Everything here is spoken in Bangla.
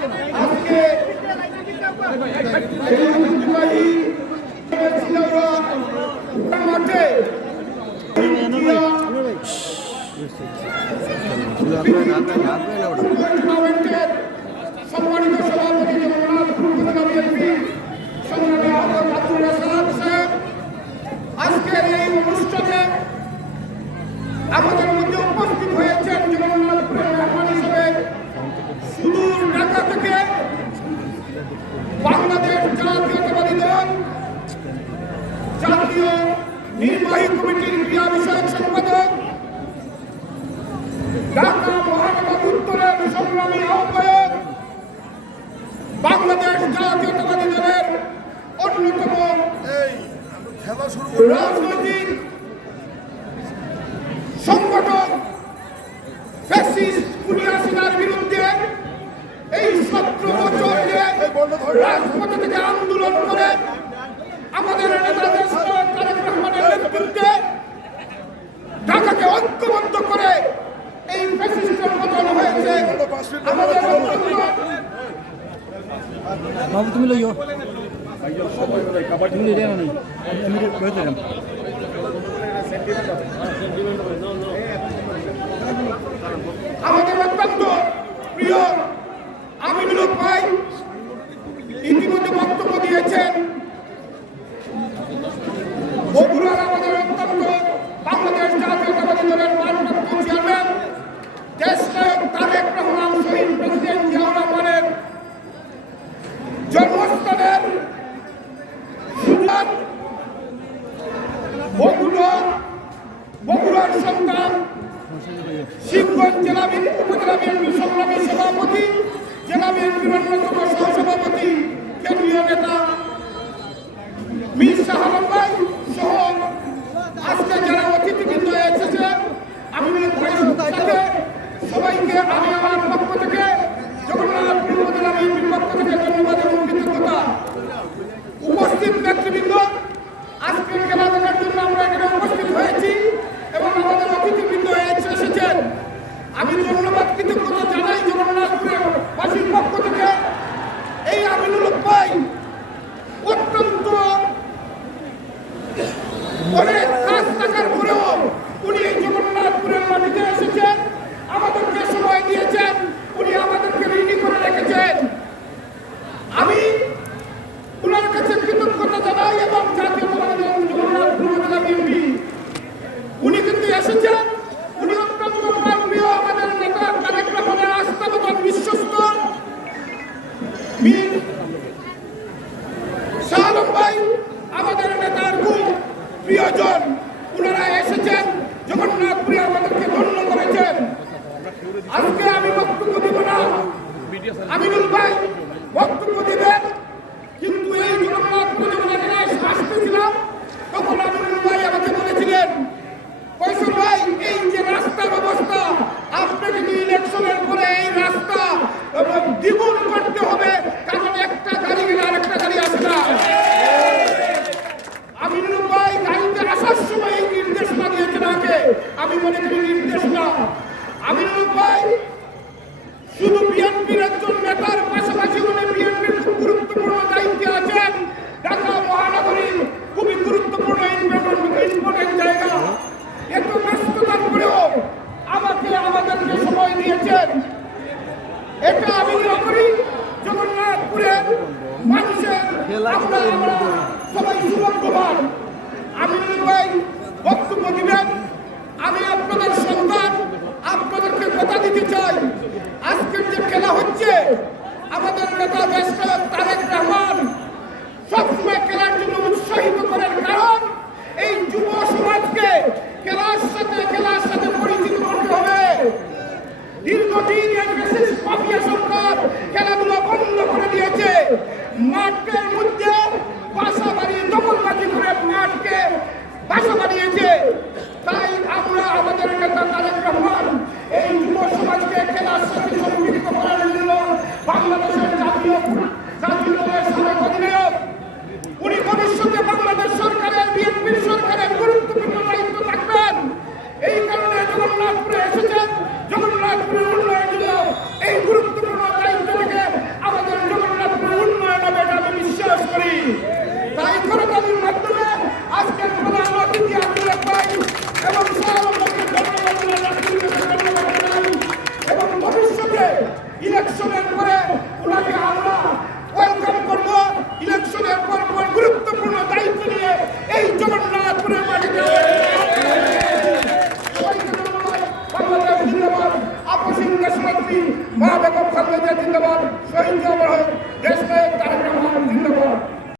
আজকে এই ঐতিহ্যবাহী মাঠে টুর্নামেন্টের সম্মানিত সভাপতি জগন্নাথ উপজেলা বিএনপি সংগ্রামী আহমদ আব্দুল রাসাদ সাহেব আজকের এই অনুষ্ঠানে আমাদের মধ্যে উপস্থিত হয়েছেন জগন্নাথপুরের মেহমান হিসেবে সুদূর ঢাকা থেকে বাংলাদেশ জাতীয়তাবাদী দল জাতীয় নির্বাহী কমিটির ক্রিয়া বিষয়ক সম্পাদক ঢাকা মহানগর উত্তরের সংগ্রামী আহ্বায়ক বাংলাদেশ জাতীয়তাবাদী দলের অন্যতম শুরু নেতৃত্বে ঢাকাকে ঐক্যবদ্ধ করে এই ফ্যাসিস্টের পতন হয়েছে। আমাদের বাবু তুমি লইও। তুমি লইলে মানে আমি বসে থাকলাম আমাদের অত্যন্ত প্রিয় আমিনুল ভাই ইতিমধ্যে বক্তব্য দিয়েছেন বগুড়ার আমাদের অত্যন্ত বাংলাদেশ জাতীয়তাবাদী দলের ভারপ্রাপ্ত চেয়ারম্যান দেশ নায়ক তারেক রহমান শহীদ প্রেসিডেন্ট জিয়াউর রহমানের জন্মস্থানের সুনাম বগুড়া সন্তান শিবগঞ্জ জেলা উপজেলা বিএনপি সংগ্রামী সভাপতি জেলা বিএনপির অন্যতম সহসভাপতি, কেন্দ্রীয় নেতা মীর শাহ আলম ভাই সহ আজকে যারা অতিথিবৃন্দ এসেছে আমি সবাইকে আমি আমার পক্ষ থেকে জগন্নাথপুর উপজেলা বিএনপির পক্ষ থেকে ধন্যবাদ এবং কৃতজ্ঞতা উপস্থিত নেতৃবৃন্দ আজকে খেলা দেখার জন্য আমরা এখানে উপস্থিত হয়েছি এবং আমাদের অতিথিবৃন্দ এসে- এসেছেন আমি ধন্যবাদ কৃতজ্ঞতা জানাই জগন্নাথপুরের বাসীর পক্ষ থেকে এই আমিনুল ভাই অত্যন্ত অনেক উনি এসেছেন সময় উনি আমাদেরকে রেডি করে রেখেছেন। আমি কাছে এবং উনি কিন্তু এসেছেন Bir শুধু বিএনপির একজন নেতার পাশাপাশি উনি বিএনপির খুব গুরুত্বপূর্ণ দায়িত্বে আছেন। ঢাকা মহানগরীর খুবই গুরুত্বপূর্ণ ইম্পর্টেন্ট জায়গা। এত ব্যস্ততার পরেও আমাকে আমাদেরকে সময় দিয়েছেন। এটা আমি করি জগন্নাথপুরে মানুষের আমরা সবাই সুরক্ষবান দিনের বন্ধ করে দিয়েছে। মাঠের মধ্যে বাসা বাড়িয়ে দখলবাজি করে মাঠকে বাসা বাড়িয়েছে তাই আমরা আমাদের নেতা তারেক রহমান এই যুব সমাজকে খেলার সাথে সম্মিলিত করার জন্য বাংলাদেশের জাতীয় জাতীয় দলের সাবেক অধিনায়ক, উনি ভবিষ্যতে মা বেগম খালেদা জিন্দাবাদ শহীদ জিন্দাবাদ দেশ নায়ক তারেক রহমান জিন্দাবাদ।